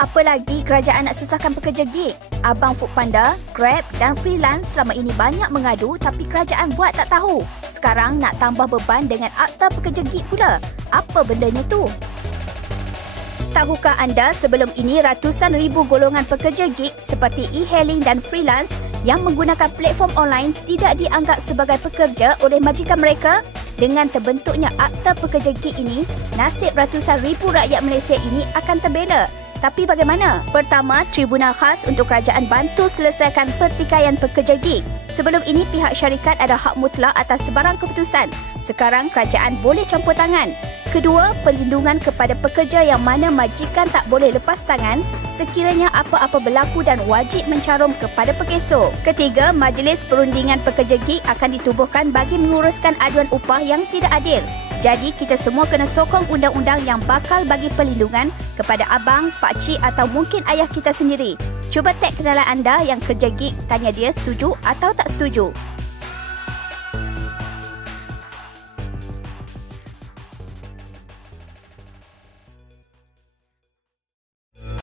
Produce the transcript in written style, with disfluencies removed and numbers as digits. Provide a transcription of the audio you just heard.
apa lagi kerajaan nak susahkan pekerja gig? Abang Foodpanda, Grab dan freelance selama ini banyak mengadu tapi kerajaan buat tak tahu. Sekarang nak tambah beban dengan Akta Pekerja Gig pula. Apa bendanya tu? Tahukah anda sebelum ini ratusan ribu golongan pekerja gig seperti e-hailing dan freelance yang menggunakan platform online tidak dianggap sebagai pekerja oleh majikan mereka? Dengan terbentuknya Akta Pekerja Gig ini, nasib ratusan ribu rakyat Malaysia ini akan terbela. Tapi bagaimana? Pertama, Tribunal Khas untuk Kerajaan bantu selesaikan pertikaian pekerja gig. Sebelum ini, pihak syarikat ada hak mutlak atas sebarang keputusan. Sekarang, kerajaan boleh campur tangan. Kedua, perlindungan kepada pekerja yang mana majikan tak boleh lepas tangan sekiranya apa-apa berlaku dan wajib mencarum kepada pengesok. Ketiga, Majlis Perundingan Pekerja Gig akan ditubuhkan bagi menguruskan aduan upah yang tidak adil. Jadi, kita semua kena sokong undang-undang yang bakal bagi perlindungan kepada abang, pakcik atau mungkin ayah kita sendiri. Cuba tag kenalan anda yang kerja gig, tanya dia setuju atau tak setuju.